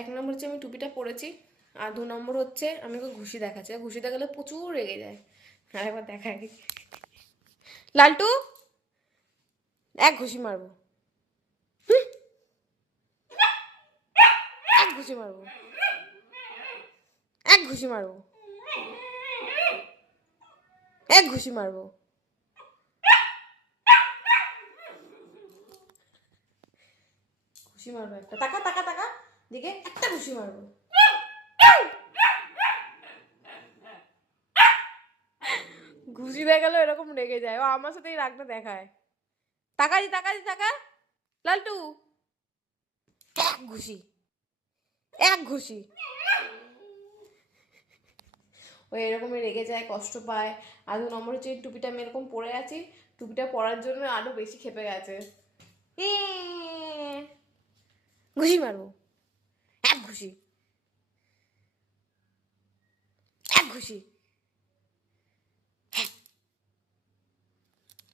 এক নম্বর হচ্ছে আমি টুপিটা পরেছি, আর দু নম্বর হচ্ছে আমি ওকে ঘুষি দেখাচ্ছি। ঘুষি দেখালে প্রচুর রেগে যায়। আর একবার দেখাই লালটু, এক ঘুষি মারবো। এক ঘুষি মারবো। এক ঘুষি মারবো। এক ঘুষি মারবো। ঘুষি মারবো একটা। টাকা টাকা টাকা দিকে একটা ঘুষি মারবো। ঘুষি দেখালেও এরকম রেগে যায়। ও আমার সাথেই রাগটা দেখায়। টাকা দি টাকা লালটু। এক ঘুষি। এক ঘুষি। ও এরকমই রেগে যায়, কষ্ট পায়। আর দু নম্বর হচ্ছে টুপিটা আমি এরকম পরে আছি। টুপিটা পরার জন্য আরও বেশি খেপে গেছে। ঘুষি মারবো। ঘুষি এক ঘুষি